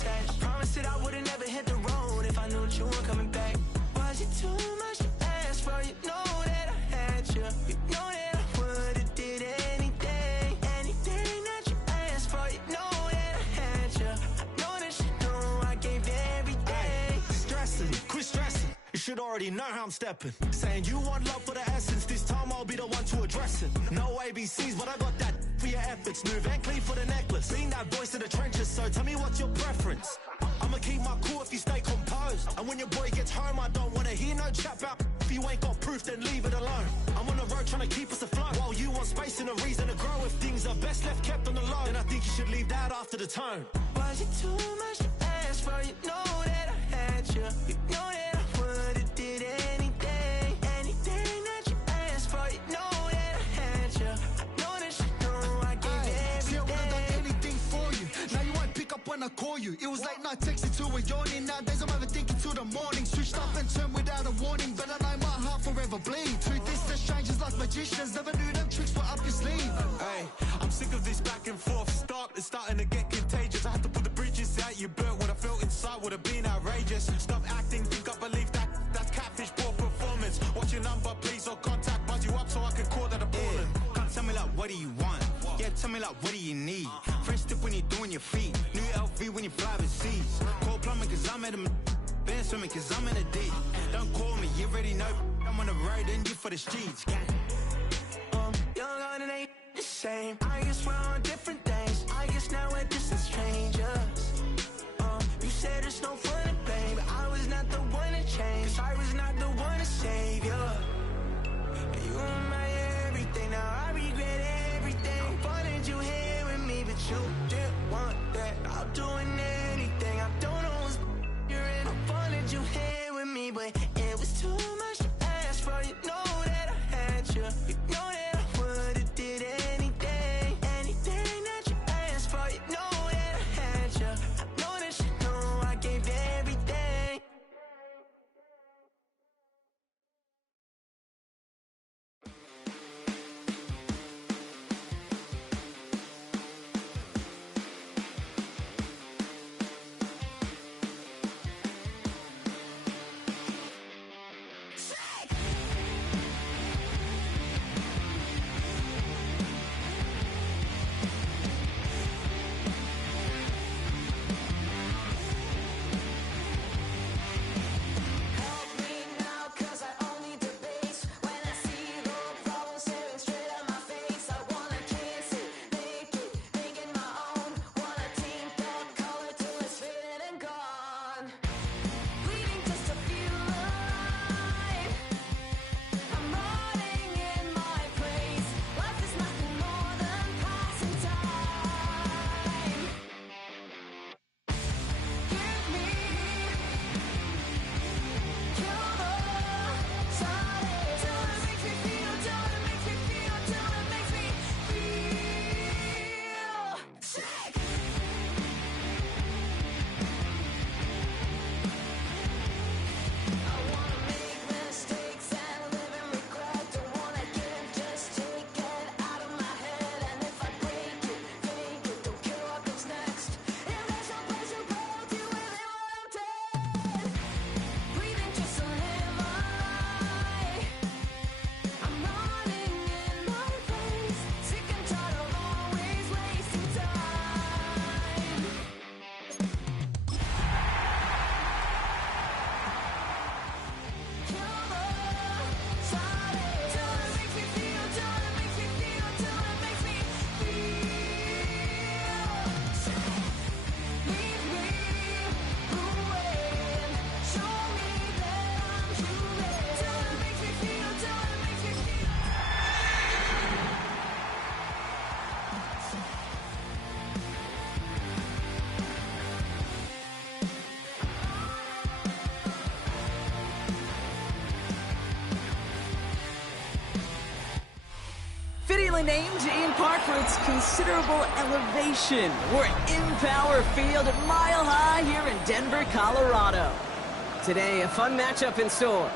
attached. Promised that I would've never hit the road if I knew that you weren't coming back. Was it too much to ask for? You know that I had you. You know that I would've did anything that you asked for. You know that I had you. I know that you know I gave everything. Stressing, quit stressing. You should already know how I'm stepping. Saying you want love for the essence. This time I'll be the one to address it. No ABCs, but I got that for your efforts. New Van Cleef for the necklace. Being that voice in the trenches, so tell me what's your preference. I'ma keep my cool if you stay composed. And when your boy gets home, I don't wanna hear no chat about. If you ain't got proof, then leave it alone. I'm on the road trying to keep us afloat. While you want space and a reason to grow. If things are best left kept on the low, then I think you should leave that after the tone. Was it too much to ask for? You know that I had you. You know that I would've did anything that you asked for. You know that I had you. I know that you know I gave everything. See, I would've done anything for you. Now you won't pick up when I call you. It was late night texting till we're yawning. Nowadays I'm overthinking till the morning. Switched up and turned without a warning, but I know my heart forever bleed. Truth is, the strangers like magicians. Never knew them tricks were up your sleeve. Hey, I'm sick of this back and forth. It's starting to get contagious. I had to put the bridges out you built. What I felt inside would have been outrageous. Stop acting, think I believe that. That's catfish, poor performance. What's your number, please, or contact. Buzz you up so I can call that a ballin'. Can't tell me like, what do you want? Yeah, tell me like, what do you need? Fresh tip when you're doing your feet. New LV when you fly overseas. Call plumbing cause I'm at a been swimming cause I'm in a deep. Don't call me, you already know. I'm on the road and you for the streets. Young on it ain't the same. I guess we're on different things. I guess now we're distant strangers. You said it's no fun to blame, but I was not the one to change. Cause I was not the one to save you. You were my everything, now I regret everything. I wanted you here with me, but you didn't want that. I'm doing anything, I don't know what's you're in. I wanted you here with me, but it was too much to ask for. You know that I had you. You know that I would've did anything that you asked for. You know that I had you. I know that you know I gave everything. Fittingly named in part for its considerable elevation. We're at Empower Field at Mile High here in Denver, Colorado. Today, a fun matchup in store.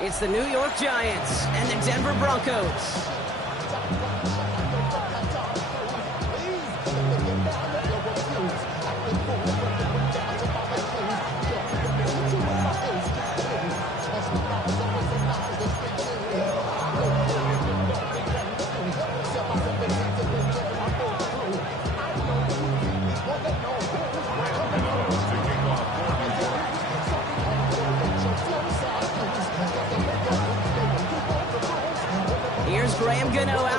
It's the New York Giants and the Denver Broncos.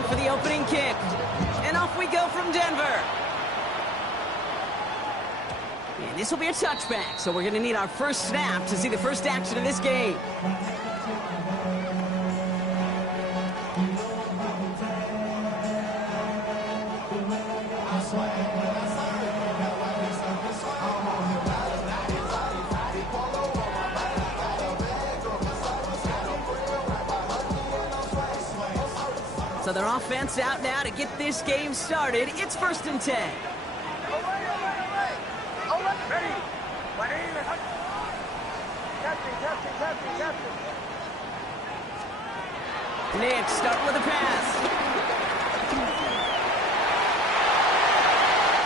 for the opening kick. And off we go from Denver. And this will be a touchback, so we're going to need our first snap to see the first action of this game. So their offense out now to get this game started. It's 1st and 10. Nick starting with a pass.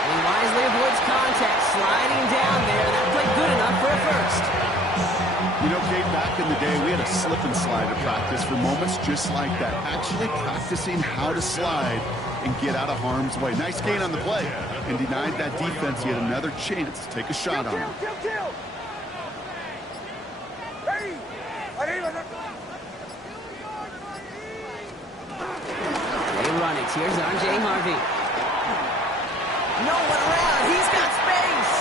He wisely avoids contact, sliding down there. That played good enough for a first. You know, Kate, back in the day, we had a slip and slide at practice for moments just like that. Actually practicing how to slide and get out of harm's way. Nice gain on the play, and denied that defense yet another chance to take a shot on him. They run it. Here's R.J. Harvey. No one around. He's got space.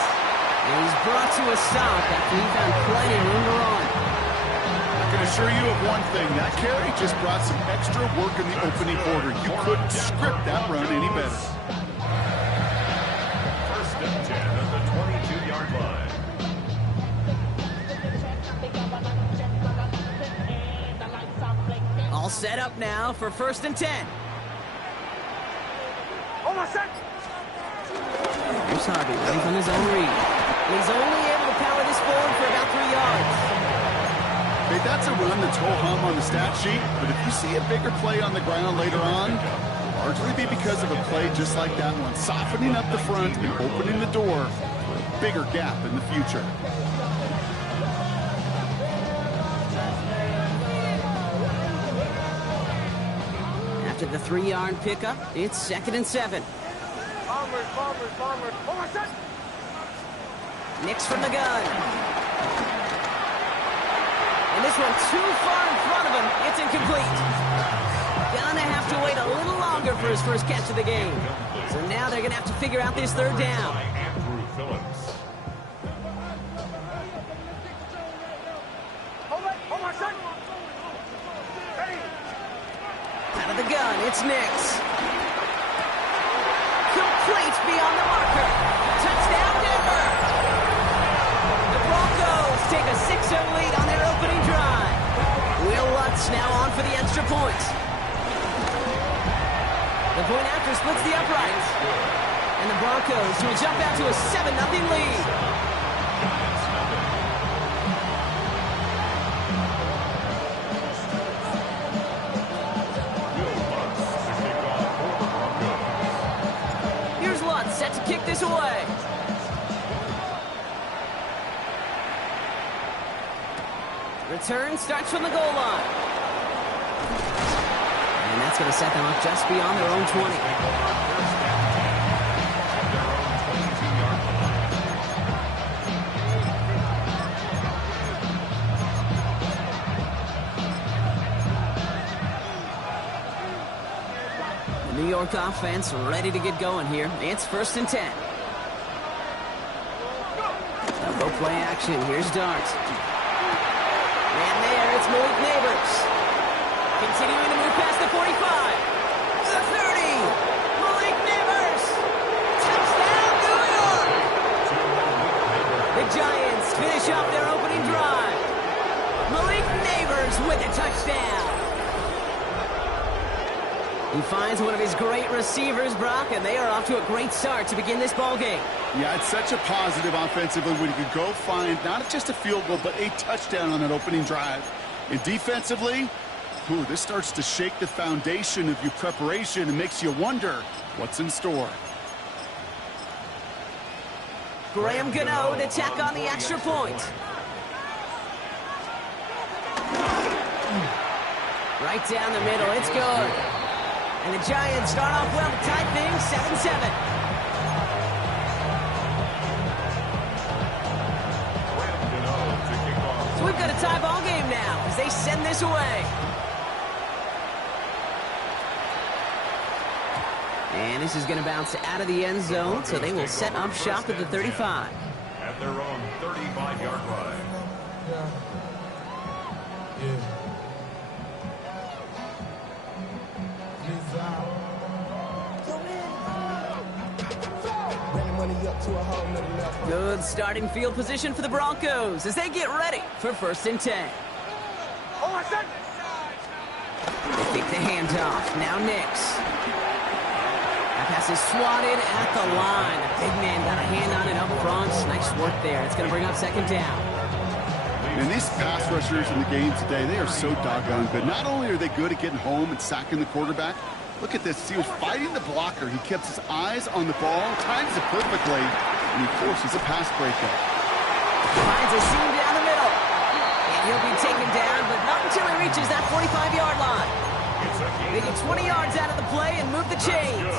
And he's brought to a stop after he found plenty of room to run. I can assure you of one thing. That carry just brought some extra work in the opening quarter. You couldn't script that run any better. 1st and 10 at the 22-yard line. All set up now for 1st and 10. Here's Harvey, ready from his own read. And he's only able to power this forward for about 3 yards. Hey, that's a run that's ho-hum on the stat sheet, but if you see a bigger play on the ground later on, largely be because of a play just like that one, softening up the front and opening the door for a bigger gap in the future. After the 3-yard pickup, it's 2nd and 7. Nix from the gun. And this one too far in front of him. It's incomplete. Gonna have to wait a little longer for his first catch of the game. So now they're gonna have to figure out this 3rd down. Andrew Phillips. Out of the gun, it's Nix. Complete beyond the marker. Touchdown, Denver. The Broncos take a 6-0 lead on their opening drive. Will Lutz now on for the extra point. The point after splits the uprights. And the Broncos will jump out to a 7-0 lead. Here's Lutz set to kick this away. Return starts from the goal line. And that's going to set them up just beyond their own 20. The New York offense ready to get going here. It's 1st and 10. They'll go play action. Here's Dart. And there, it's Malik Neighbors. Continuing to move past the 45. The 30. Malik Neighbors. Touchdown, New York. The Giants finish off their opening drive. Malik Neighbors with a touchdown. He finds one of his great receivers, Brock, and they are off to a great start to begin this ball game. Yeah, it's such a positive offensively when you can go find not just a field goal, but a touchdown on that opening drive. And defensively, this starts to shake the foundation of your preparation and makes you wonder what's in store. Graham Gano to tack on the extra point. Right down the middle, it's good. And the Giants start off well to tie things 7-7. So we've got a tie ball game now as they send this away. And this is going to bounce out of the end zone, so they will set up shop at the 35. At their own 35-yard line. Good starting field position for the Broncos as they get ready for 1st and 10. Take the handoff. Now Nix. That pass is swatted at the line. The big man got a hand on it up front. Nice work there. It's going to bring up 2nd down. And these pass rushers in the game today, they are so doggone good. Not only are they good at getting home and sacking the quarterback, look at this. He was fighting the blocker. He kept his eyes on the ball, times it perfectly, and he forces a pass breakup. Finds a seam down the middle. And he'll be taken down, but not until he reaches that 45-yard line. They get 20 yards out of the play and move the chains.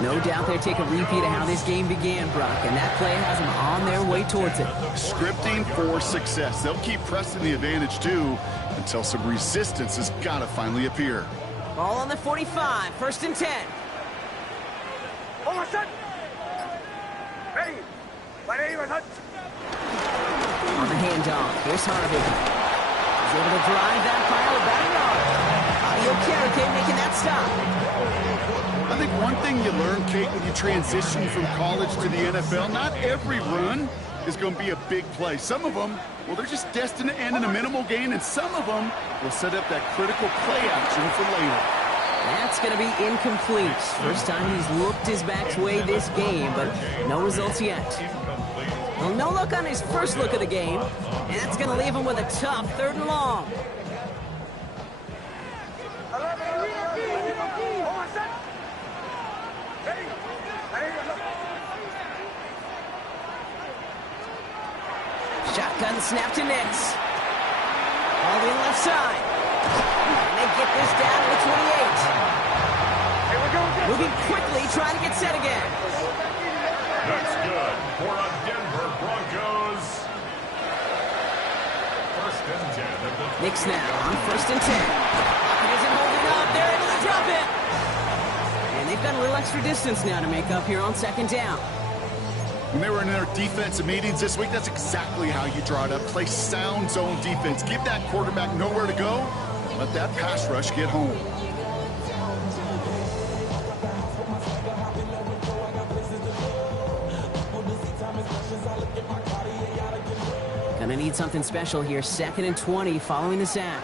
No doubt they'll take a repeat of how this game began, Brock, and that play has them on their way towards it. Scripting for success. They'll keep pressing the advantage, too, until some resistance has got to finally appear. Ball on the 45, 1st and 10. On the handoff, here's Harvey. He's able to drive that pile about a yard. Okereke making that stop. I think one thing you learn, Kate, when you transition from college to the NFL, not every run is going to be a big play. Some of them, well, they're just destined to end in a minimal gain, and some of them will set up that critical play action for later. That's going to be incomplete. First time he's looked his back's way this game, but no results yet. Well, no look on his first look of the game, and that's going to leave him with a tough 3rd and long. Shotgun snap to Nix. All the left side. And they get this down to the 28. Moving quickly, trying to get set again. That's good for a Denver Broncos. 1st and 10 at the Nix now on 1st and 10. He isn't holding up. They're able to drop it. And they've got a little extra distance now to make up here on 2nd down. When they were in their defensive meetings this week, that's exactly how you draw it up. Play sound zone defense. Give that quarterback nowhere to go. Let that pass rush get home. Gonna need something special here. 2nd and 20 following the sack.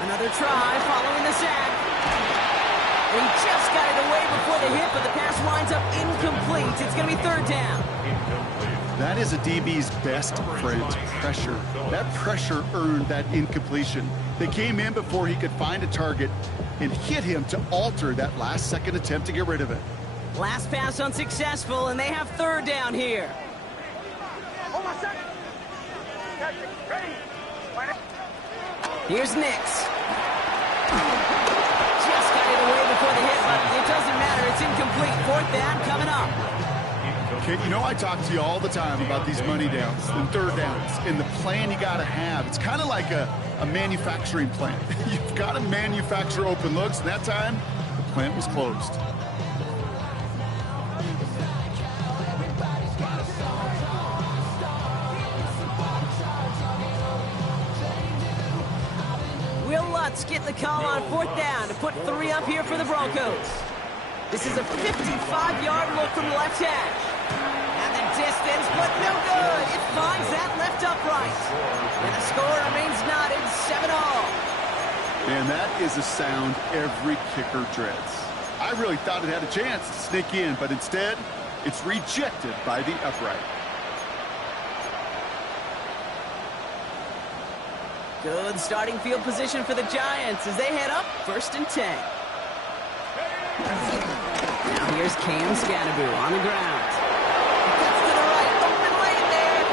Another try following the sack. He just got it away before the hit, but the pass winds up incomplete. It's going to be 3rd down. That is a DB's best friend, pressure. That pressure earned that incompletion. They came in before he could find a target and hit him to alter that last-second attempt to get rid of it. Last pass unsuccessful, and they have 3rd down here. Here's Nix. Just got it away before the hit, but it doesn't matter. It's incomplete. 4th down coming up. Kid, you know I talk to you all the time about these money downs and 3rd downs and the plan you got to have. It's kind of like a manufacturing plant. You've got to manufacture open looks, and that time, the plant was closed. Will Lutz getting the call on 4th down to put 3 up here for the Broncos. This is a 55-yard look from the left hash. And the distance, but no good. It finds that left upright. And the score remains knotted 7-all. And that is a sound every kicker dreads. I really thought it had a chance to sneak in, but instead, it's rejected by the upright. Good starting field position for the Giants as they head up 1st and 10. Now here's Cam Scannaboo on the ground. Cuts to the right, open lane there.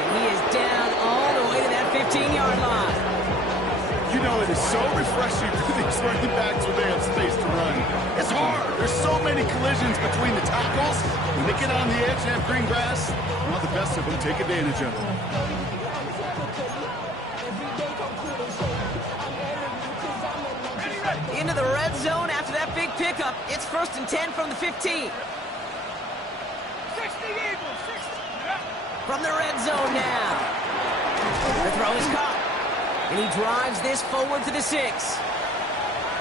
And he is down all the way to that 15-yard line. You know, it is so refreshing for these running backs when they have space to run. It's hard. There's so many collisions between the tackles. When they get on the edge and have green grass, well, the best of them take advantage of it. Into the red zone after that big pickup. It's 1st and 10 from the 15. 60 Eagles, 60. From the red zone now. The throw is caught. And he drives this forward to the 6.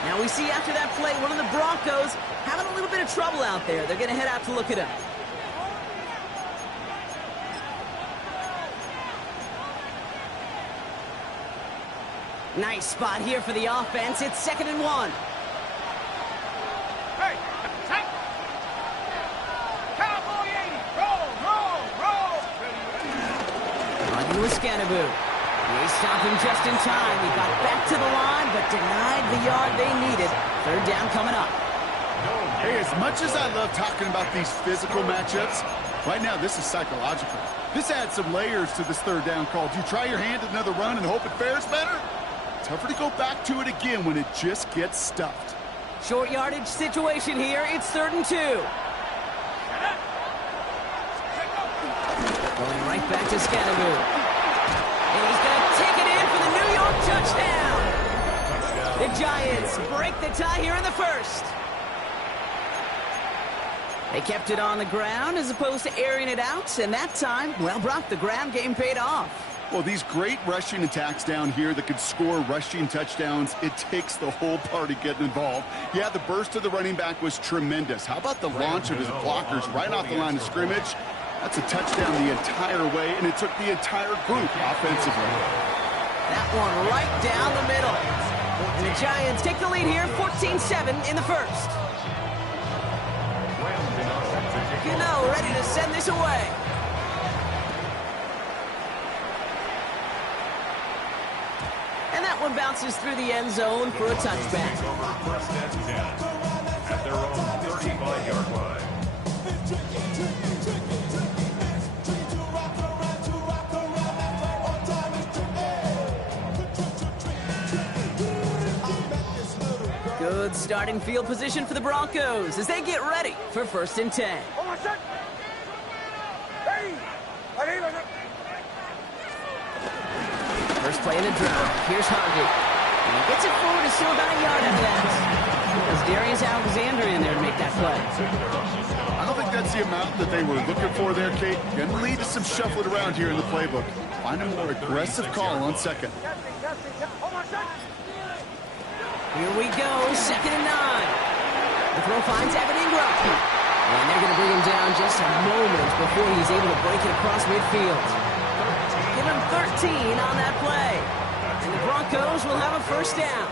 Now we see after that play, one of the Broncos having a little bit of trouble out there. They're going to head out to look it up. Nice spot here for the offense. It's 2nd and 1. Hey, take. Cowboy 80. Roll. On to Escanaboo. They stopped him just in time. He got back to the line, but denied the yard they needed. 3rd down coming up. Hey, as much as I love talking about these physical matchups, right now this is psychological. This adds some layers to this 3rd down call. Do you try your hand at another run and hope it fares better? Tougher to go back to it again when it just gets stuffed. Short yardage situation here. It's 3rd and 2. Going right back to Escanaboo. And he's going to take it in for the New York touchdown. The Giants break the tie here in the 1st. They kept it on the ground as opposed to airing it out. And that time, well, Brock, the ground game paid off. Well, these great rushing attacks down here that could score rushing touchdowns, it takes the whole party getting involved. Yeah, the burst of the running back was tremendous. How about the launch of his blockers right off the line of scrimmage? That's a touchdown the entire way, and it took the entire group offensively. That one right down the middle. And the Giants take the lead here, 14-7 in the 1st. Gano ready to send this away. And that one bounces through the end zone for a touchback. 1st and 10 at their own 35-yard line. Good starting field position for the Broncos as they get ready for 1st and 10. First play in the drive. Here's Harvey. And he gets it forward to still about a yard after that. There's Darius Alexander in there to make that play. I don't think that's the amount that they were looking for there, Kate. Going to lead to some shuffling around here in the playbook. Find a more aggressive call on 2nd. Here we go, 2nd and 9. The throw finds Evan Ingram. And they're going to bring him down just a moment before he's able to break it across midfield. Give him 13 on that play. And the Broncos will have a 1st down.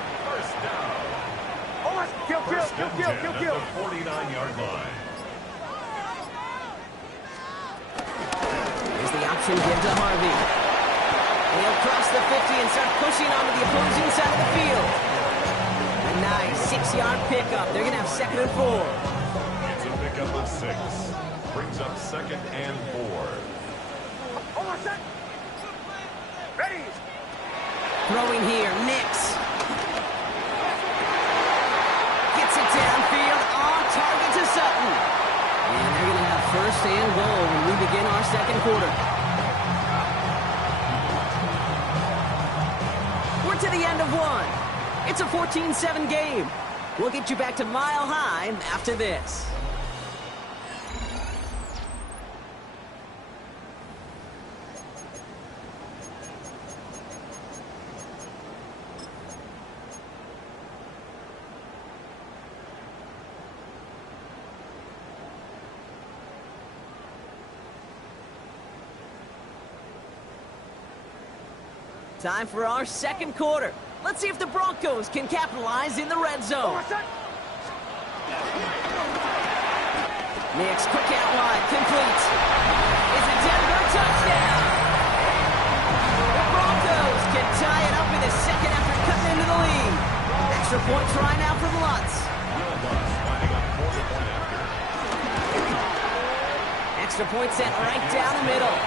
Kill. At the 49-yard line. Here's the option give to Harvey. And he'll cross the 50 and start pushing onto the opposing side of the field. A nice 6-yard pickup. They're going to have 2nd and 4. It's a pickup of 6. Brings up 2nd and 4. Ready. Throwing here, Nix. Gets it downfield, on target to Sutton. And they're going to have 1st and goal when we begin our 2nd quarter. We're to the end of 1. It's a 14-7 game. We'll get you back to Mile High after this. Time for our 2nd quarter. Let's see if the Broncos can capitalize in the red zone. Nix, quick out wide, complete. It's a Denver touchdown. The Broncos can tie it up in a 2nd after cutting into the lead. Extra point try now from Lutz. Extra point sent right down the middle.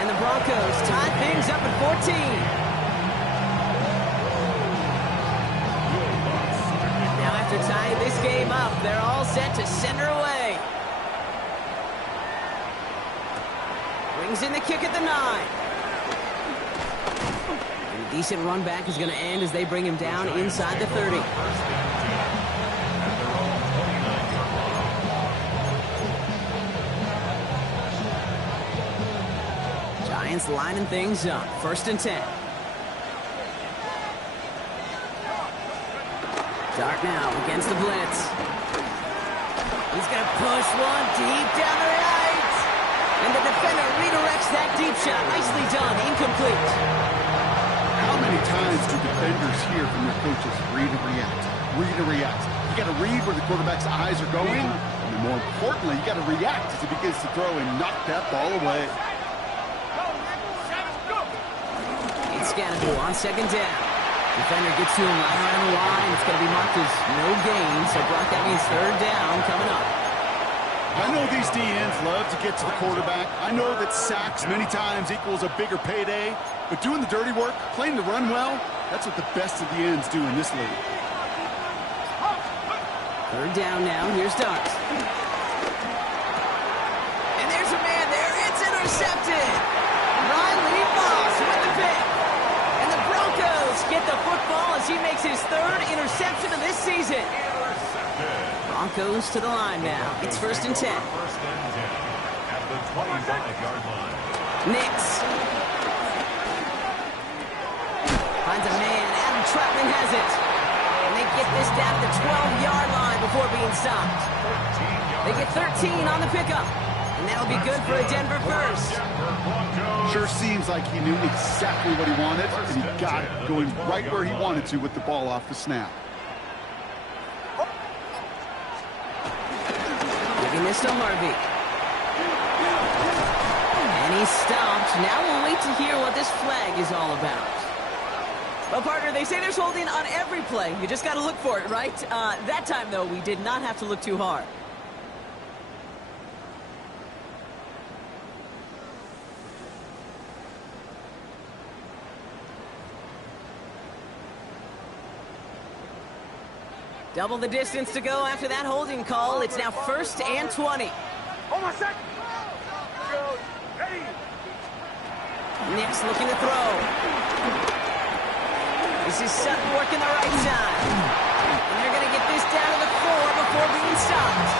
And the Broncos tie things up at 14. They're all set to send her away. Brings in the kick at the 9. And a decent run back is going to end as they bring him down inside the 30. Giants lining things up. 1st and 10. Dart now against the blitz. He's going to push one deep down the right. And the defender redirects that deep shot. Nicely done. Incomplete. How many times do defenders hear from their coaches, read and react, read and react? You got to read where the quarterback's eyes are going. And more importantly, you got to react as he begins to throw and knock that ball away. It's Scannable on 2nd down. Defender gets to him right around the line. It's going to be marked as no gain. So, Brock, that means 3rd down coming up. I know these DNs love to get to the quarterback. I know that sacks many times equals a bigger payday. But doing the dirty work, playing the run well, that's what the best of the ends do in this league. 3rd down now. Here's Dart. And there's a man there. It's intercepted. Riley Moss with the pick. And the Broncos get the football as he makes his 3rd interception of this season. Broncos to the line now. It's 1st and 10. 1st and 10 at the 25-yard line. Nix. Finds a man. Adam Troutman has it. And they get this down to the 12-yard line before being stopped. They get 13 on the pickup. And that'll be good for a Denver first. Sure seems like he knew exactly what he wanted, and he got it going right where he wanted to with the ball off the snap. Giving this to Harvey. And he's stopped. Now we'll wait to hear what this flag is all about. Well, partner, they say there's holding on every play. You just got to look for it, right? That time, though, we did not have to look too hard. Double the distance to go after that holding call. It's now 1st and 20. Hold on a sec. Ready. Nix looking to throw. This is Sutton working the right side. And they're going to get this down to the 4 before being stopped.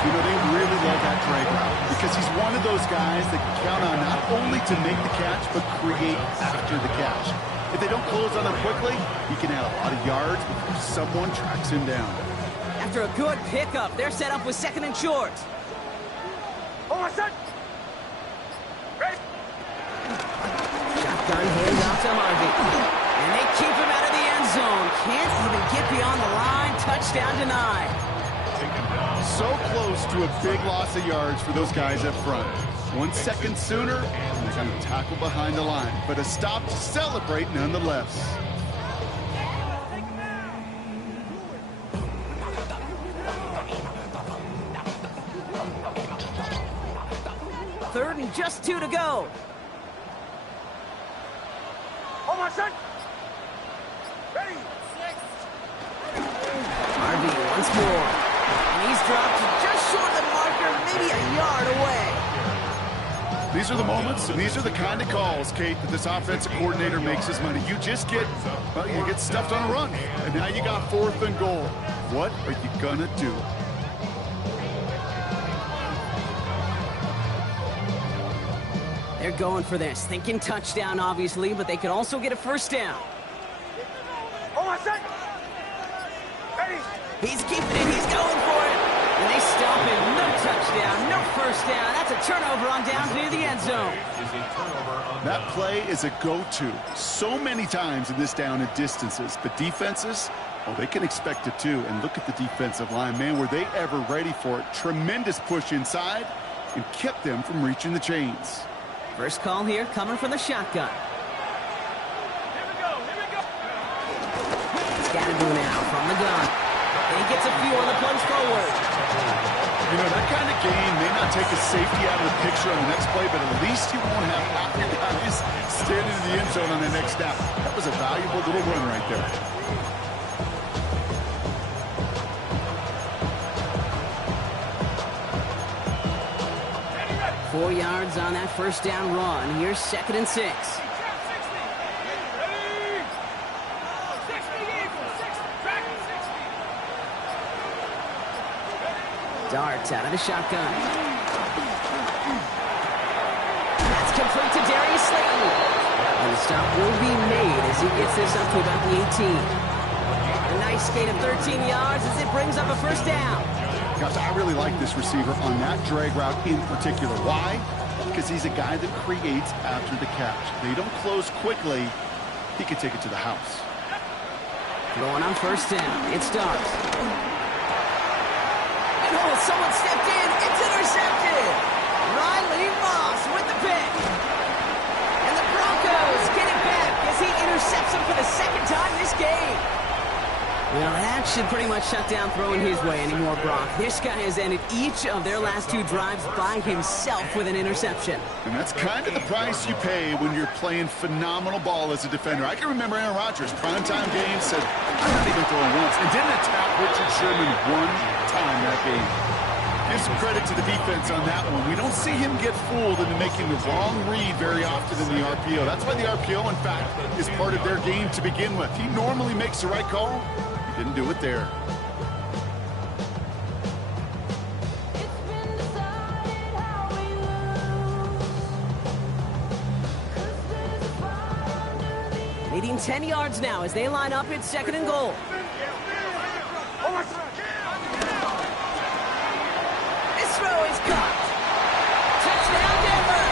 You know, they really love that drag route because he's one of those guys that can count on not only to make the catch, but create after the catch. If they don't close on him quickly, he can add a lot of yards before someone tracks him down. After a good pickup, they're set up with 2nd and short. Hold on a sec. Ready. Shotgun handoff to Harvey. And they keep him out of the end zone. Can't even get beyond the line. Touchdown denied. So close to a big loss of yards for those guys up front. 1 second sooner, and they're going to tackle behind the line. But a stop to celebrate nonetheless. Third and just 2 to go. Hold on a sec. Ready. Harvey once more. And he's dropped just short of the marker, maybe a yard away. These are the moments, and these are the kind of calls, Kate, that this offensive coordinator makes his money. You just get, well, you get stuffed on a run, and now you got 4th and goal. What are you gonna do? They're going for this, thinking touchdown, obviously, but they could also get a 1st down. Hold on a sec. Ready. He's keeping it, he's going for it. And they stop him, no touchdown, no 1st down. That's a turnover on downs near the end zone. That play is a go-to so many times in this down and distances, but defenses, oh, they can expect it too. And look at the defensive line, man, were they ever ready for it? Tremendous push inside and kept them from reaching the chains. First call here coming from the shotgun. Here we go. Scannable now from the gun. And he gets a few on the plunge forward. You know, that kind of game may not take a safety out of the picture on the next play, but at least you won't have half your guys standing in the end zone on the next snap. That was a valuable little run right there. 4 yards on that first down run. Here's 2nd and 6. Darts out of the shotgun. That's complete to Darius Slayton. And the stop will be made as he gets this up to about the 18. A nice gain of 13 yards as it brings up a first down. Gosh, I really like this receiver on that drag route in particular. Why? Because he's a guy that creates after the catch. They don't close quickly. He can take it to the house. Going on first down. It starts. And oh, someone stepped in. It's intercepted. Riley Moss with the pick. And the Broncos get it back as he intercepts him for the 2nd time this game. Well, that should pretty much shut down throwing his way anymore, Brock. This guy has ended each of their last 2 drives by himself with an interception. And that's kind of the price you pay when you're playing phenomenal ball as a defender. I can remember Aaron Rodgers, primetime game, said, I'm not even throwing once, and didn't attack Richard Sherman one time that game. Give some credit to the defense on that one. We don't see him get fooled into making the wrong read very often in the RPO. That's why the RPO, in fact, is part of their game to begin with. He normally makes the right call. Didn't do it there. Leading 10 yards now as they line up. It's 2nd and goal. This throw is caught. Touchdown, Denver.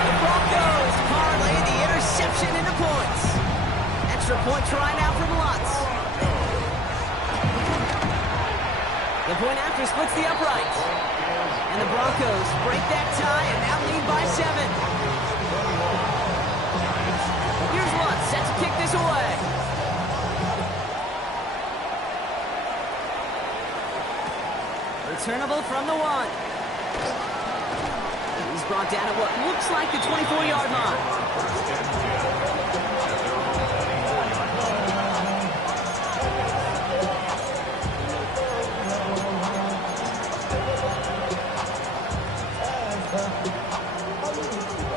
The Broncos parlay the interception into points. Extra point try now from Lutz. The point after splits the uprights. And the Broncos break that tie and now lead by 7. Here's Lutz set to kick this away. Returnable from the 1. He's brought down at what looks like the 24-yard line.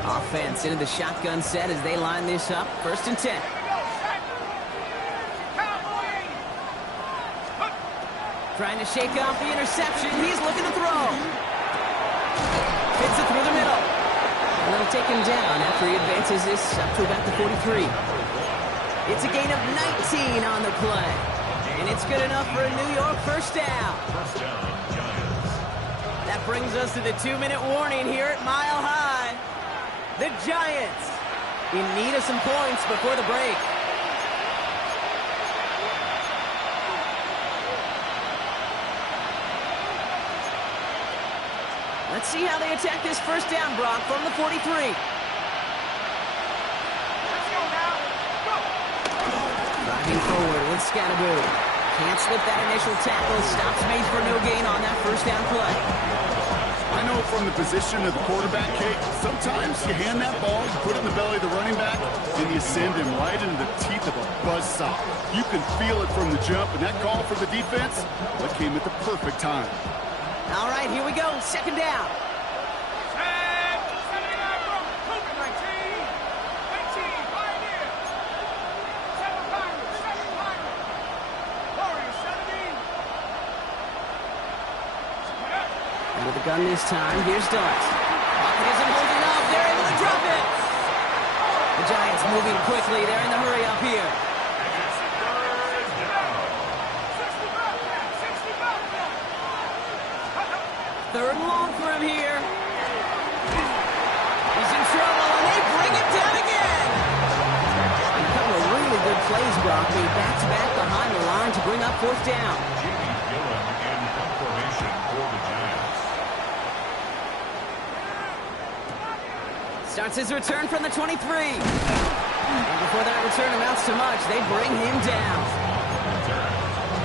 Offense into the shotgun set as they line this up. 1st and 10. Trying to shake off the interception. He's looking to throw. Fits it through the middle. And they'll take him down after he advances this up to about the 43. It's a gain of 19 on the play. And it's good enough for a New York first down. That brings us to the 2-minute warning here at Mile High. The Giants in need of some points before the break. Let's see how they attack this first down, Brock, from the 43. Driving forward with Scatteroo. Can't slip that initial tackle. Stops made for no gain on that first down play. I know from the position of the quarterback, Kate, sometimes you hand that ball, you put it in the belly of the running back, and you send him right into the teeth of a buzzsaw. You can feel it from the jump, and that call for the defense, that came at the perfect time. All right, here we go. 2nd down. With the gun this time, here's Darts. Pocket isn't holding up. They're able to drop it. The Giants moving quickly. They're in the hurry up here. Third and long for him here. He's in trouble, and they bring him down again. A couple of really good plays, Brock. Made back-to-back behind the line to bring up 4th down. Jimmy Gillen in formation for the Giants. Starts his return from the 23. And before that return amounts to much, they bring him down.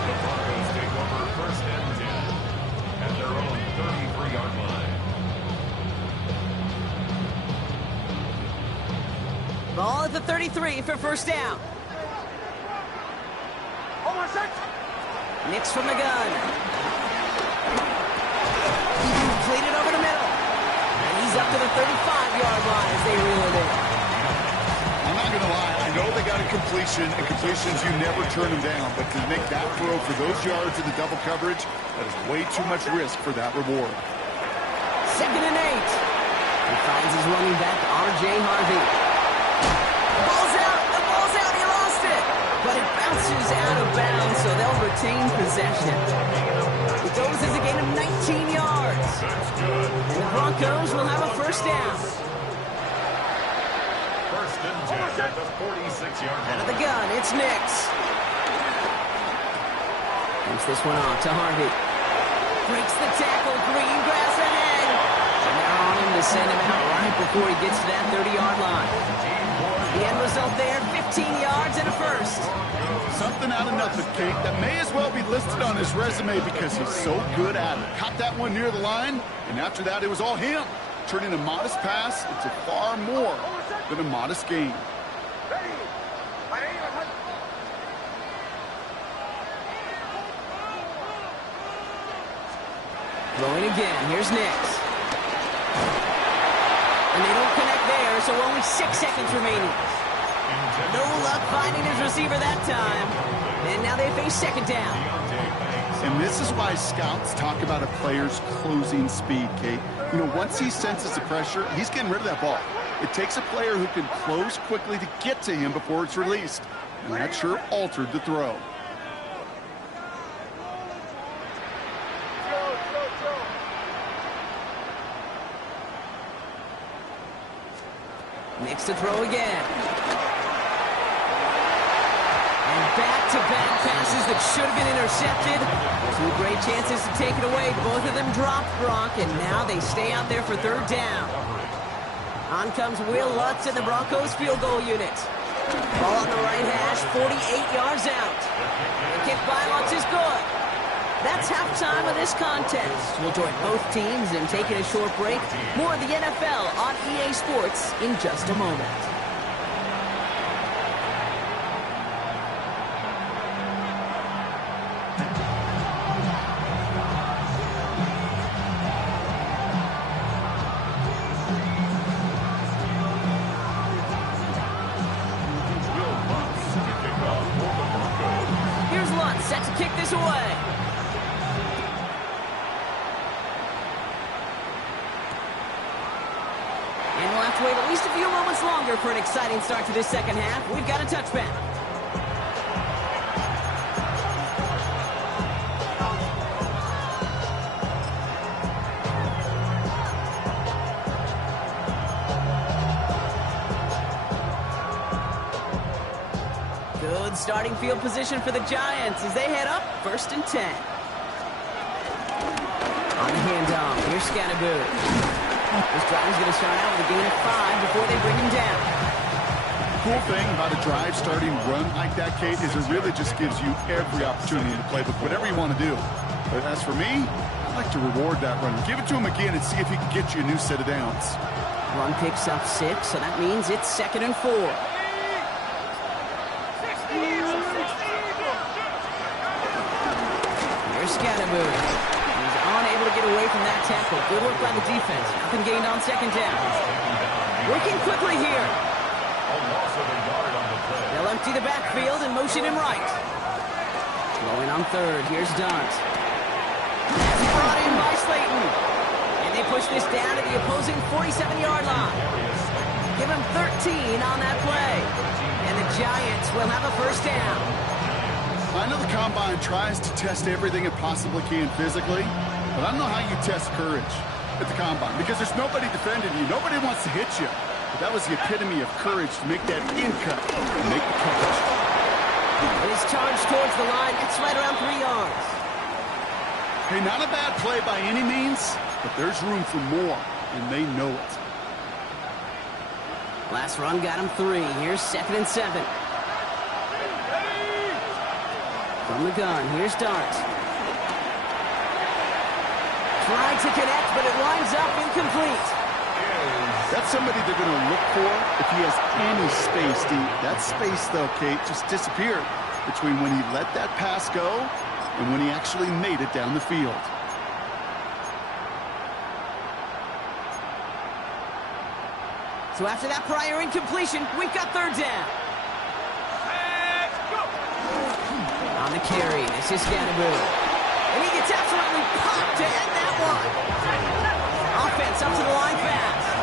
The Broncos take over 1st and 10 at their own 33-yard line. Ball at the 33 for first down. Nix from the gun. Completed over the middle. bounces up to the 35-yard line as they reel it in. I'm not going to lie. I know they got a completion, and completions, you never turn them down. But to make that throw for those yards in the double coverage, that is way too much risk for that reward. 2nd and 8. He finds his running back, R.J. Harvey. The ball's out. He lost it. But it bounces out of bounds, so they'll retain possession. It goes as a gain of 19 yards. And the Broncos will have a first down. First and 10 at the 46-yard line. Out of the gun, it's Nix. Gives this one off to Harvey. Breaks the tackle, green grass ahead. And they're on him to send him out right before he gets to that 30-yard line. The end result there, 15 yards and a first. Something out of nothing, Kate, that may as well be listed on his resume because he's so good at it. Caught that one near the line, and after that, it was all him. Turning a modest pass into far more than a modest gain. Throwing again. Here's Nix. And they don't connect there, so only 6 seconds remaining. No luck finding his receiver that time. And now they face second down. And this is why scouts talk about a player's closing speed, Kate. You know, once he senses the pressure, he's getting rid of that ball. It takes a player who can close quickly to get to him before it's released. And that sure altered the throw. Nix to throw again. And back-to-back passes that should have been intercepted. 2 great chances to take it away. Both of them dropped, Brock, and now they stay out there for third down. On comes Will Lutz in the Broncos field goal unit. Ball on the right hash, 48 yards out. The kick by Lutz is good. That's halftime of this contest. We'll join both teams in taking a short break. More of the NFL on EA Sports in just a moment. Here's Lutz set to kick this away. Wait at least a few moments longer for an exciting start to this second half. We've got a touchback. Good starting field position for the Giants as they head up 1st and 10. On the handoff, here's Scattergood. This drive is going to start out with a gain of 5 before they bring him down. Cool thing about a drive starting run like that, Kate, is it really just gives you every opportunity to play with whatever you want to do. But as for me, I like to reward that run. Give it to him again and see if he can get you a new set of downs. Run picks up 6, so that means it's 2nd and 4. Here's Scattergood. Unable to get away from that tackle. Good work by the defense. Nothing gained on second down. Working quickly here. They'll empty the backfield and motion him right. Going on 3rd. Here's Dart. That's brought in by Slayton. And they push this down to the opposing 47-yard line. Give him 13 on that play. And the Giants will have a first down. I know the Combine tries to test everything it possibly can physically, but I don't know how you test courage at the Combine because there's nobody defending you. Nobody wants to hit you. But that was the epitome of courage to make that in-cut and make the catch. It is charged towards the line. It's right around 3 yards. Hey, not a bad play by any means, but there's room for more, and they know it. Last run got him 3. Here's 2nd and 7. From the gun, here's Dart. Tried to connect, but it winds up incomplete. That's somebody they're going to look for if he has any space, Steve. That space, though, Kate, just disappeared between when he let that pass go and when he actually made it down the field. So after that prior incompletion, we've got third down. Let's go. On the carry, this is Scannaboo. And he gets absolutely popped to end that one. Offense up to the line fast.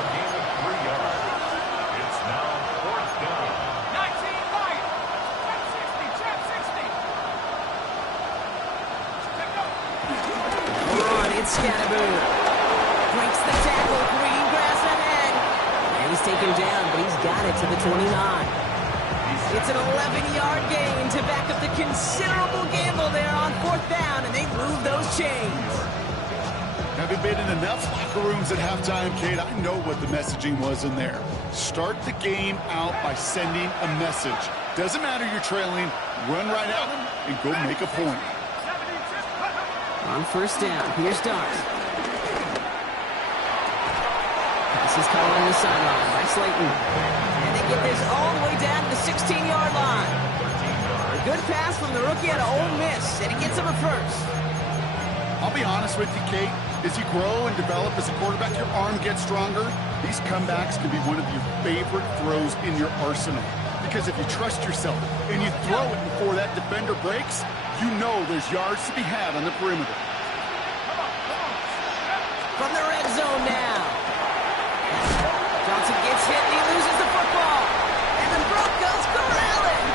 A gain of 3 yards. It's now fourth down. 19 right. Check 60. Hold on, it's Scannaboo. Breaks the tackle, green grass ahead. And he's taken down, but he's got it to the 29. It's an 11-yard gain to back up the considerable gamble there on fourth down, and they move those chains. Having been in enough locker rooms at halftime, Kate, I know what the messaging was in there. Start the game out by sending a message. Doesn't matter you're trailing, run right at them and go make a point. On first down, here's Dart. Pass is caught on the sideline by Slayton. And they get this all the way down to the 16-yard line. A good pass from the rookie out of Ole Miss, and he gets him a first. I'll be honest with you, Kate. As you grow and develop as a quarterback, your arm gets stronger. These comebacks can be one of your favorite throws in your arsenal. Because if you trust yourself and you throw it before that defender breaks, you know there's yards to be had on the perimeter. From the red zone now. Johnson gets hit and he loses the football. And the Broncos corral it.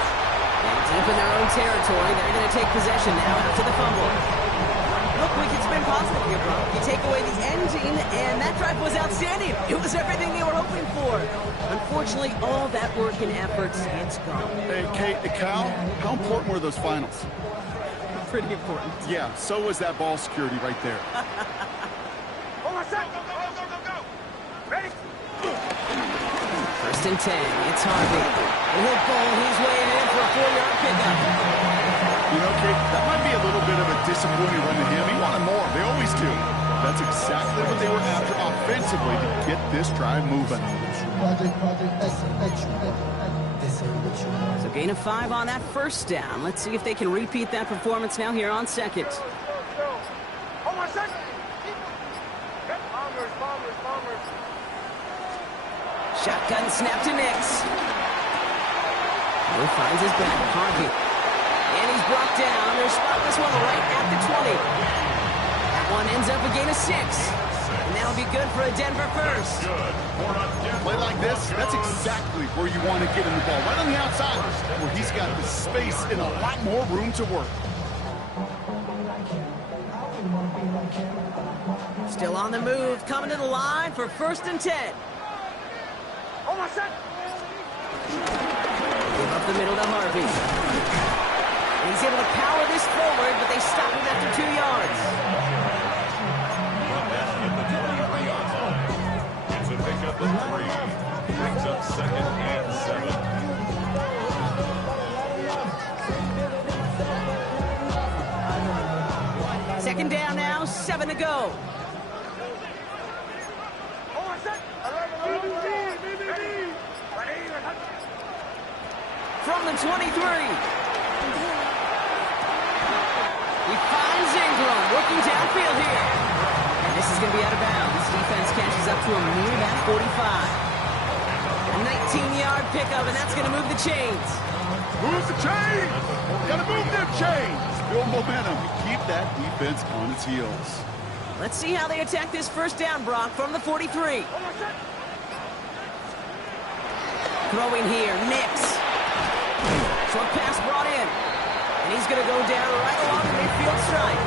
And deep in their own territory, they're going to take possession now after the fumble. Look, we can spin positive here, bro. You take away the ending, and that drive was outstanding. It was everything they were hoping for. Unfortunately, all that work and effort, it's gone. Hey, Kate, Cal, how important were those finals? Pretty important. Yeah, so was that ball security right there. Hold on, set. Go. Ready? First and 10, it's Harvey. And he'll bowl his way in for a 4-yard pickup. You know, Kate, that might be a little bit of a disappointing run to him. He wanted more. They always do. That's exactly what they were after offensively to get this drive moving. So gain of 5 on that first down. Let's see if they can repeat that performance now here on second. Hold on, set. Bombers. Shotgun snap to Nix. He finds his back, Harvey. And he's brought down. They're spotting this one right at the 20. That one ends up a gain of 6. And that'll be good for a Denver first. Play like this, that's exactly where you want to get him the ball. Right on the outside, where he's got the space and a lot more room to work. Still on the move, coming to the line for first and 10. Hold on, set. Give up the middle to Harvey. And he's able to power this forward, but they stop him after 2 yards. It's a pickup of 3. Brings up second and 7. Second down now, 7 to go. Hold on, set. From the 23. He finds Ingram working downfield here. And this is going to be out of bounds. Defense catches up to him near that 45. A 19-yard pickup, and that's going to move the chains. Move the chains! Gotta move them chains! Build momentum. Keep that defense on its heels. Let's see how they attack this first down, Brock, from the 43. Throwing here, Nix. Short pass brought in. And he's going to go down right along the midfield stripe.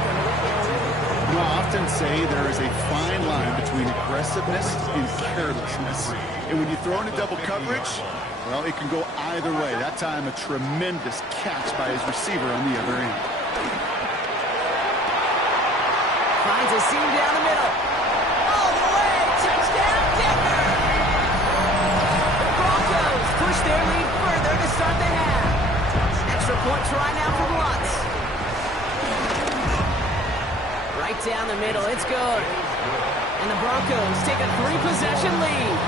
You know, I often say there is a fine line between aggressiveness and carelessness. And when you throw into double coverage, well, it can go either way. That time, a tremendous catch by his receiver on the other end. Finds a seam down the middle. All the way! Touchdown, Denver! The Broncos push their lead further to start the half. Extra point try now from Lutz. Right down the middle, it's good. And the Broncos take a 3-possession lead.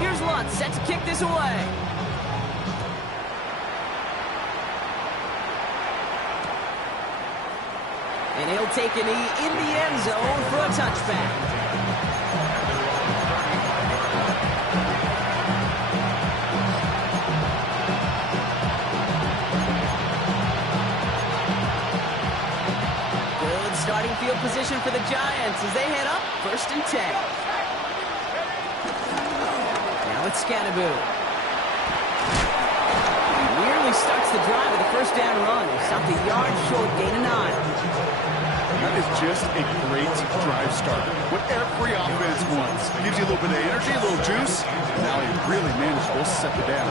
Here's Lutz set to kick this away. And he'll take a knee in the end zone for a touchback. Good starting field position for the Giants as they head up 1st and 10. Now it's Scannaboo. Nearly starts the drive with a first down run. Stopped a yard short, gain of 9. That is just a great drive starter. What every offense wants. Gives you a little bit of energy, a little juice. And now a really manageable second down.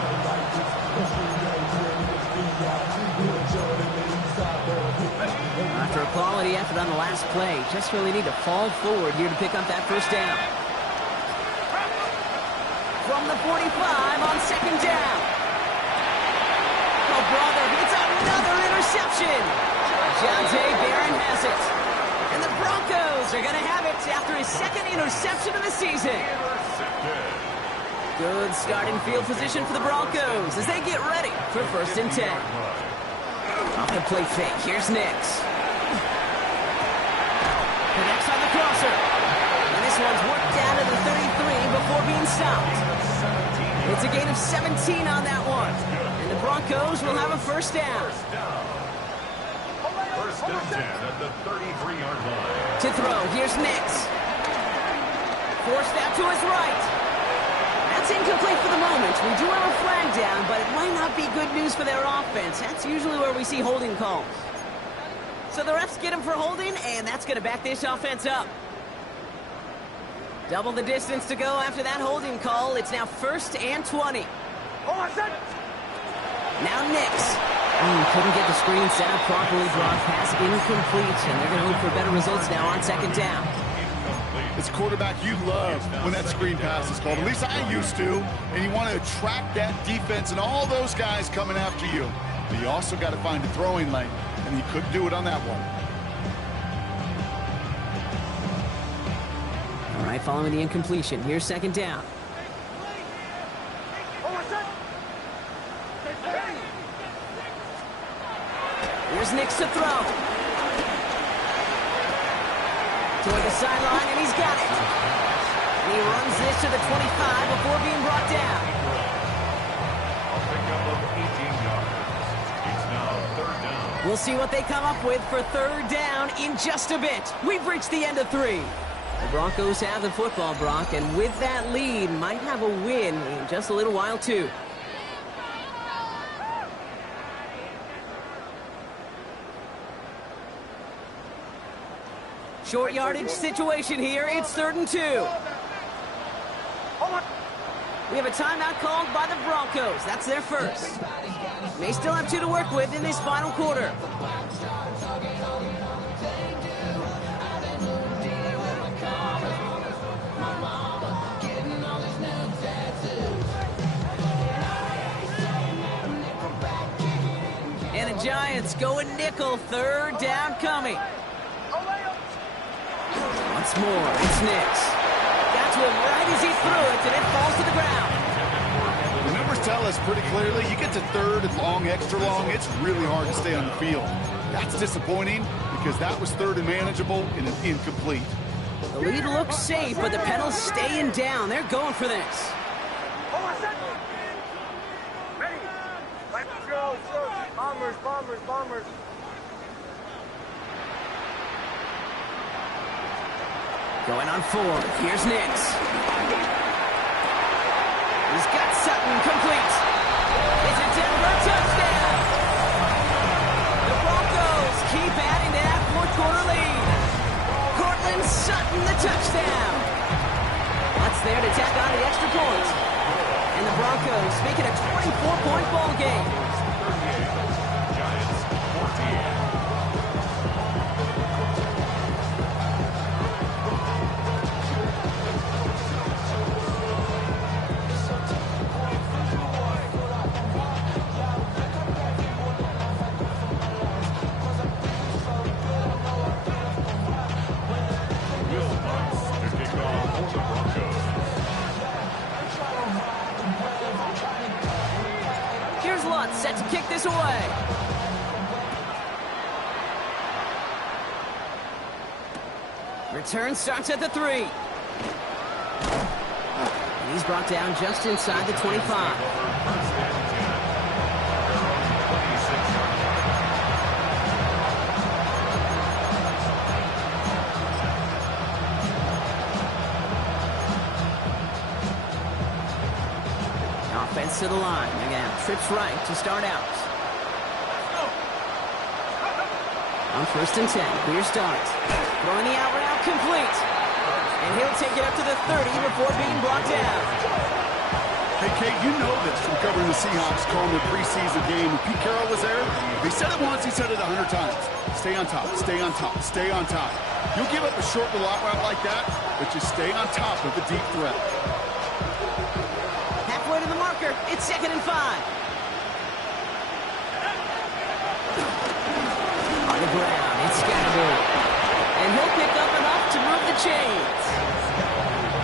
After a quality effort on the last play, just really need to fall forward here to pick up that first down. From the 45 on 2nd down. Oh, brother, it's another interception. Jonte Barron has it. And the Broncos are going to have it after his 2nd interception of the season. Good starting field position for the Broncos as they get ready for 1st and 10. Off the play fake, here's Nix. Connects on the crosser. And this one's worked down to the 33 before being stopped. It's a gain of 17 on that one. And the Broncos will have a first down. 1st and 10 at the 33-yard line. To throw, here's Nix. Forced out to his right. That's incomplete for the moment. We do have a flag down, but it might not be good news for their offense. That's usually where we see holding calls. So the refs get him for holding, and that's going to back this offense up. Double the distance to go after that holding call. It's now 1st and 20. Now Nix. Couldn't get the screen set up properly. Broadcast incomplete, and they're going to hope for better results now on 2nd down. It's a quarterback you love when that screen pass is called. At least I used to. And you want to attract that defense and all those guys coming after you. But you also got to find a throwing lane, and he couldn't do it on that one. All right, following the incompletion, here's 2nd down. Here's Nix to throw. Toward the sideline, and he's got it. And he runs this to the 25 before being brought down. A pickup of 18 yards. It's now 3rd down. We'll see what they come up with for 3rd down in just a bit. We've reached the end of 3. The Broncos have the football, Brock, and with that lead, might have a win in just a little while, too. Short yardage situation here. It's 3rd and 2. We have a timeout called by the Broncos. That's their first. They still have 2 to work with in this final quarter. And the Giants going nickel. 3rd down coming. Once more, it's Nix. Got to him right as he threw it, and it falls to the ground. The numbers tell us pretty clearly, you get to 3rd and long, extra long, it's really hard to stay on the field. That's disappointing because that was 3rd and manageable and an incomplete. The lead looks safe, but the pedal's staying down. They're going for this. Ready? Let's go, sir. Bombers, bombers, bombers. Going on 4th. Here's Nix. He's got Sutton complete. It's a Denver touchdown. The Broncos keep adding to that 4th quarter lead. Cortland Sutton, the touchdown. That's there to tack on the extra point. And the Broncos make it a 24-point ball game. 38, Giants 14. Set to kick this away. Return starts at the 3. And he's brought down just inside the 25. First and 10. Their own 26-yard line. Offense to the line. Again, trips right to start out. On first and 10, here's Starks. Throwing the out route complete. And he'll take it up to the 30 before being brought down. Hey, Kate, you know this from covering the Seahawks, calling the preseason game. When Pete Carroll was there, if he said it once, he said it 100 times. Stay on top, stay on top, stay on top. You'll give up a short little out route like that, but just stay on top of the deep threat. Halfway to the marker, it's 2nd and 5. On the ground, it's Scattergood. And he'll pick up enough to move the chains.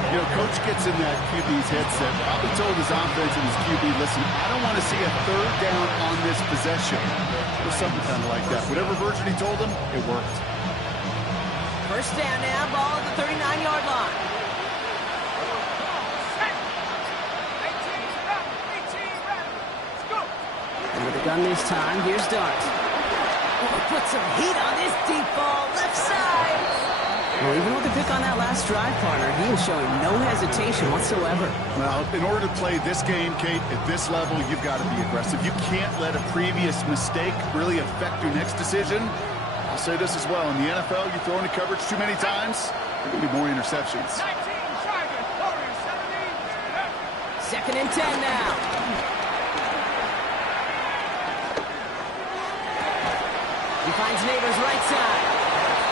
You know, Coach gets in that QB's headset, probably told his offense and his QB, listen, I don't want to see a 3rd down on this possession. Or something kind of like that. Whatever version he told him, it worked. First down now, ball at the 39-yard line. And with the gun this time, here's Dart. Put some heat on this deep ball, left side. Well, even with the pick on that last drive, partner, he is showing no hesitation whatsoever. Well, in order to play this game, Kate, at this level, you've got to be aggressive. You can't let a previous mistake really affect your next decision. I'll say this as well. In the NFL, you throw into coverage too many times, there are going to be more interceptions. 2nd and 10 now. He finds Neighbors right side.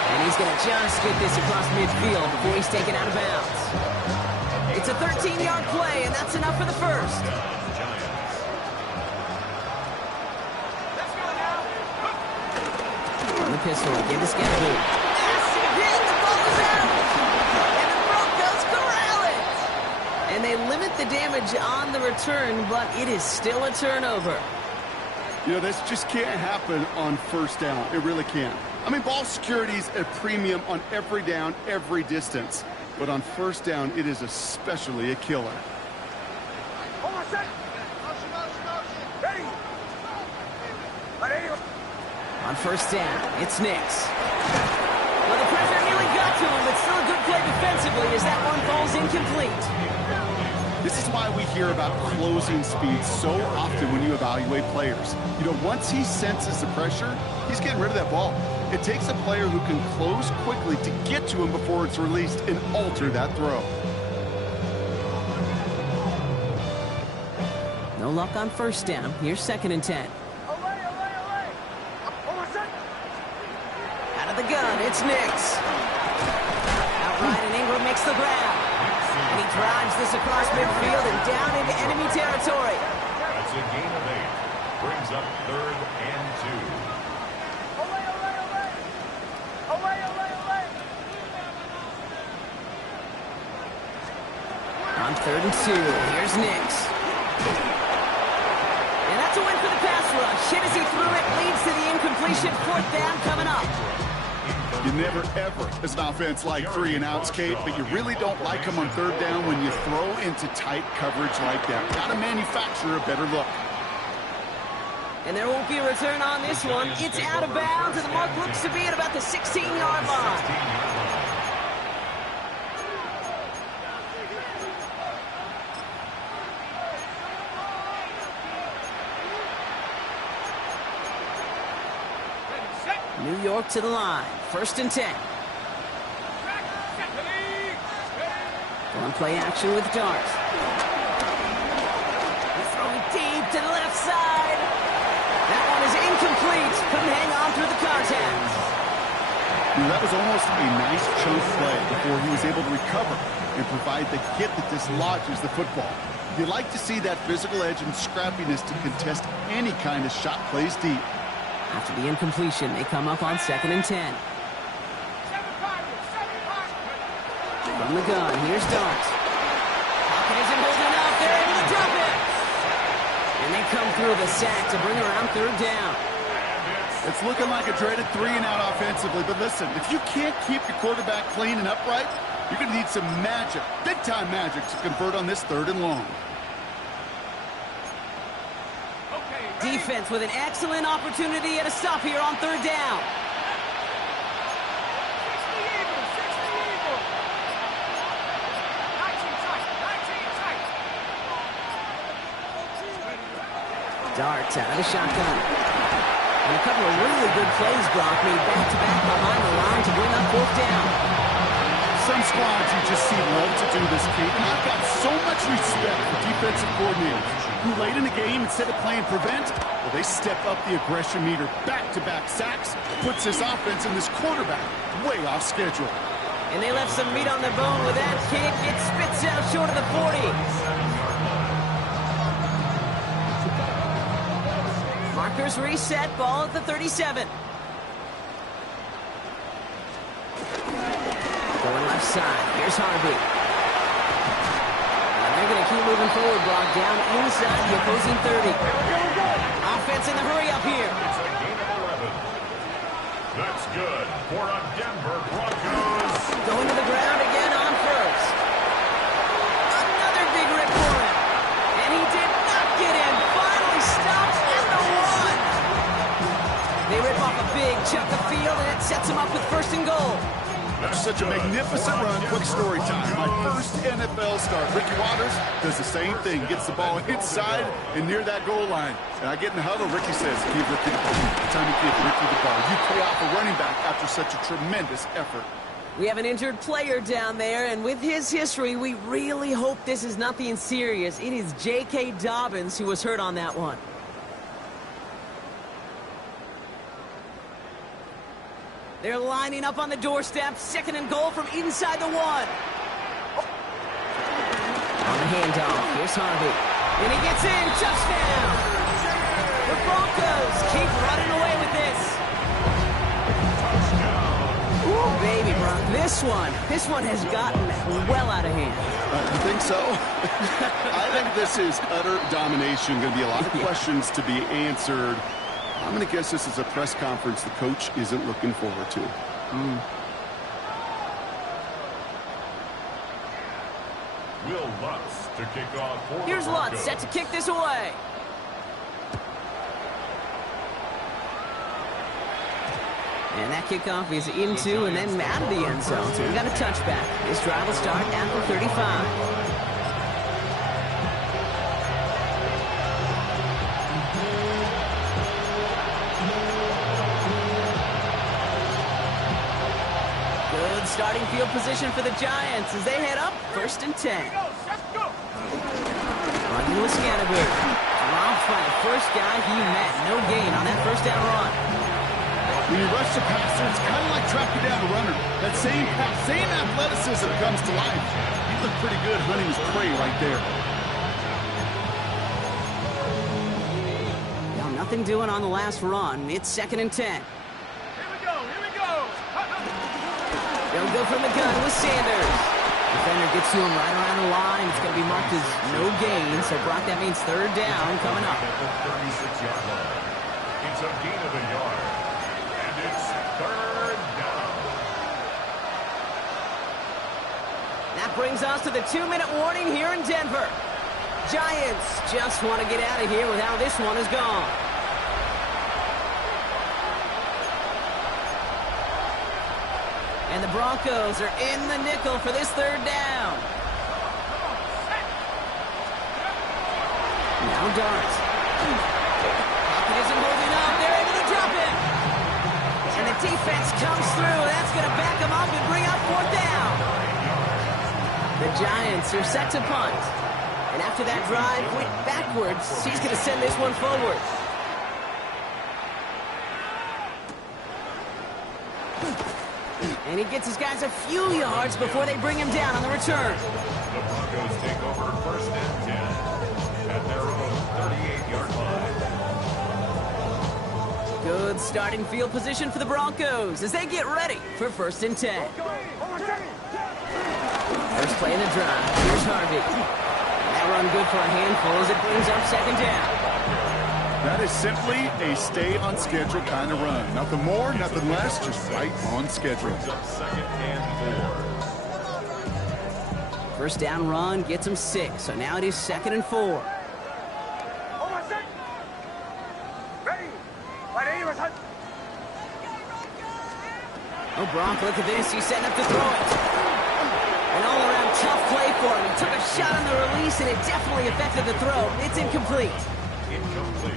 And he's going to just get this across midfield before he's taken out of bounds. It's a 13-yard play, and that's enough for the first. On the pistol, give the Scattergood. Massive hit, the ball is out. And the Broncos corral it. And they limit the damage on the return, but it is still a turnover. You know, this just can't happen on first down. It really can't. I mean, ball security's a premium on every down, every distance. But on first down, it is especially a killer. On first down, it's Nix. Well, the pressure nearly got to him, but still a good play defensively as that one falls incomplete. This is why we hear about closing speed so often when you evaluate players. You know, once he senses the pressure, he's getting rid of that ball. It takes a player who can close quickly to get to him before it's released and alter that throw. No luck on first down. Here's 2nd and 10. Out of the gun, it's Nix. Outright, and Ingram makes the grab. And he drives this across midfield and down into enemy territory. That's a gain of 8. Brings up 3rd and 2. On 3rd and 2, here's Nix. And that's a win for the pass rush. Hit as he threw it, leads to the incompletion. 4th down coming up. You never, ever, as an offense, like 3 and outs, Kate, but you really don't like them on 3rd down when you throw into tight coverage like that. Got to manufacture a better look. And there won't be a return on this one. It's out of bounds, and the mark looks to be at about the 16-yard line. New York to the line. 1st and 10. On play action with Dart. He's throwing deep to the left side. That one is incomplete. Couldn't hang on through the contact. You know, that was almost a nice chunk play before he was able to recover and provide the hit that dislodges the football. You like to see that physical edge and scrappiness to contest any kind of shot plays deep. After the incompletion, they come up on 2nd and 10. From the gun, here's Dart. Pocket isn't holding enough. They're able to drop it. And they come through the sack to bring around 3rd down. And it's It's looking like a dreaded 3-and-out offensively, but listen, if you can't keep your quarterback clean and upright, you're going to need some magic, big-time magic, to convert on this 3rd and long. Defense with an excellent opportunity at a stop here on 3rd down. Darts out of the shotgun. And a couple of really good plays, Brock, made back-to-back behind the line to bring up 4th down. Some squads you just see love to do this, Kate, and I've got so much respect for defensive coordinators who late in the game, instead of playing prevent, well, they step up the aggression meter. Back-to-back sacks puts this offense and this quarterback way off schedule. And they left some meat on the bone with that kick. It spits out short of the 40. Markers reset, ball at the 37. Going left side, here's Harvey. And they're going to keep moving forward, Brock, down inside the opposing 30. Offense in the hurry up here. It's a gain of 11. That's good for a Denver Broncos. Going to the ground again on first. Another big rip for him. And he did not get in. Finally stops at the 1. They rip off a big chunk of field, and it sets him up with 1st and goal. That's such a magnificent run. Quick story time. My first NFL start. Ricky Watters does the same thing. Gets the ball inside and near that goal line. And I get in the huddle. Ricky says, give Ricky the ball. Time to give Ricky the ball. You pay off a running back after such a tremendous effort. We have an injured player down there, and with his history, we really hope this is nothing serious. It is J.K. Dobbins who was hurt on that one. They're lining up on the doorstep. 2nd and goal from inside the 1. On the handoff, here's Harvey. And he gets in. Touchdown! The Broncos keep running away with this. Ooh, baby, Brock. This one has gotten well out of hand. You think so? I think this is utter domination. Going to be a lot of questions to be answered. I'm going to guess this is a press conference the coach isn't looking forward to. Will Lutz to kick off for Here's Lutz set to kick this away. And that kickoff is into and then out of the end zone. So we got a touchback. This drive will start at the 35. Starting field position for the Giants as they head up 1st and 10. Running with Scannaboo. Dropped by the first guy he met. No gain on that 1st down run. When you rush the passer, it's kind of like tracking down a runner. That same athleticism comes to life. He looked pretty good hunting his prey right there. Well, nothing doing on the last run. It's 2nd and 10. They'll go from the gun with Sanders. Defender gets to him right around the line. It's going to be marked as no gain. So, Brock, that means 3rd down coming up. At the 36-yard line. It's a gain of a yard. And it's 3rd down. That brings us to the 2-minute warning here in Denver. Giants just want to get out of here with how this one is gone. And the Broncos are in the nickel for this 3rd down. Now Darts. Pocket isn't holding up. They're able to drop it. And the defense comes through. That's going to back them up and bring up 4th down. The Giants are set to punt. And after that drive went backwards, he's going to send this one forward. And he gets his guys a few yards before they bring him down on the return. The Broncos take over 1st and 10 at their own 38-yard line. Good starting field position for the Broncos as they get ready for 1st and 10. First play in the drive. Here's Harvey. That run good for a handful as it brings up 2nd down. That is simply a stay on schedule kind of run. Nothing more, nothing less, just right on schedule. Brings up 2nd and 4. First down run gets him 6, so now it is 2nd and 4. Hold on, set. Ready. Right aim, set. Oh, Gronk, look at this. He's setting up to throw it. An all-around tough play for him. He took a shot on the release, and it definitely affected the throw. It's incomplete.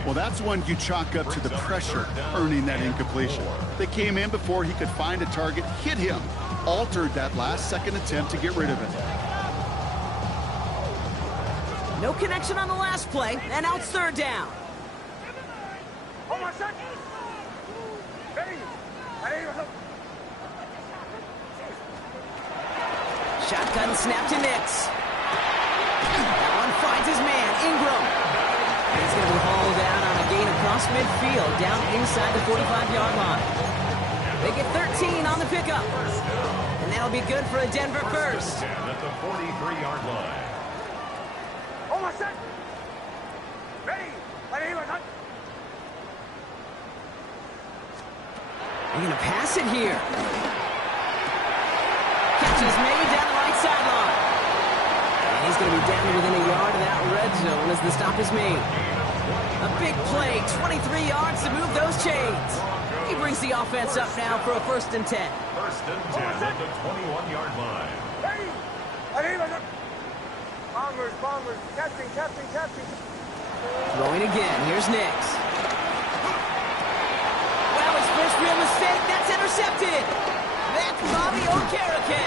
Well, that's one you chalk up to the pressure earning that incompletion. They came in before he could find a target, hit him, altered that last-second attempt to get rid of it. No connection on the last play, and now it's 3rd down. Hold on, set. Ready. Right aim, set. Shotgun snap to Nix. That one finds his man, Ingram. He's going to be hauled out on a gain across midfield, down inside the 45-yard line. They get 13 on the pickup. And that'll be good for a Denver first. At the 43-yard line. Hold on, set. Ready. Right aim, set. They're going to pass it here. Catch is made down the right sideline. And he's going to be down within a yard of that red zone as the stop is made. A big play, 23 yards to move those chains. He brings the offense up now for a 1st and 10. 1st and 10 at the 21-yard line. Ready. Right aim, set. Bombers, bombers. Captain, captain, captain. Throwing again. Here's Nix. Well, his first real mistake. That's intercepted. That's Bobby Okereke.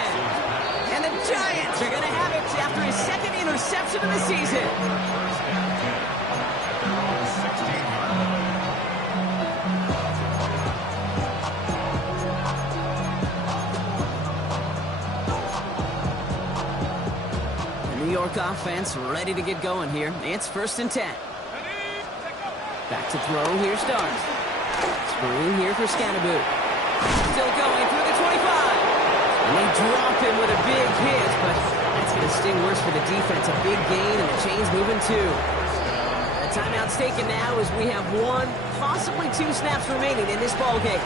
And the Giants are going to have it after his 2nd interception of the season. 1st and 10 at their own 16-yard line. The New York offense ready to get going here. It's 1st and 10. Back to throw. Here starts. Screen here for Scatterboot. Still going through the 25. And they drop him with a big hit, but that's going to sting worse for the defense. A big gain, and the chain's moving 2. The timeout's taken now as we have 1, possibly 2 snaps remaining in this ball game.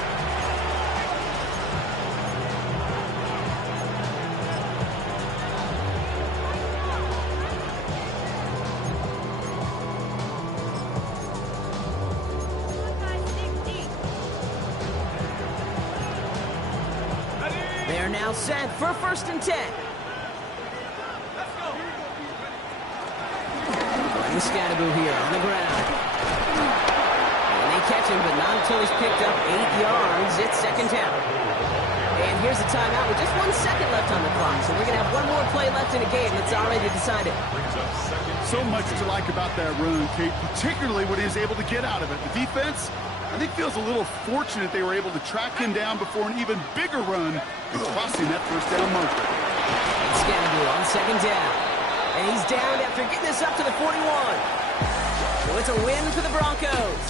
They're now set for 1st and 10. Running Scatterboot here on the ground. And they catch him, but not until he's picked up 8 yards. It's 2nd down. And here's the timeout with just 1 second left on the clock. So we're going to have 1 more play left in a game that's already decided. Brings up 2nd. So much to like about that run, Kate, particularly what he was able to get out of it. The defense, I think, feels a little fortunate they were able to track him down before an even bigger run and crossing that 1st down marker. Scatterboot on 2nd down. And he's down after getting this up to the 41. So it's a win for the Broncos.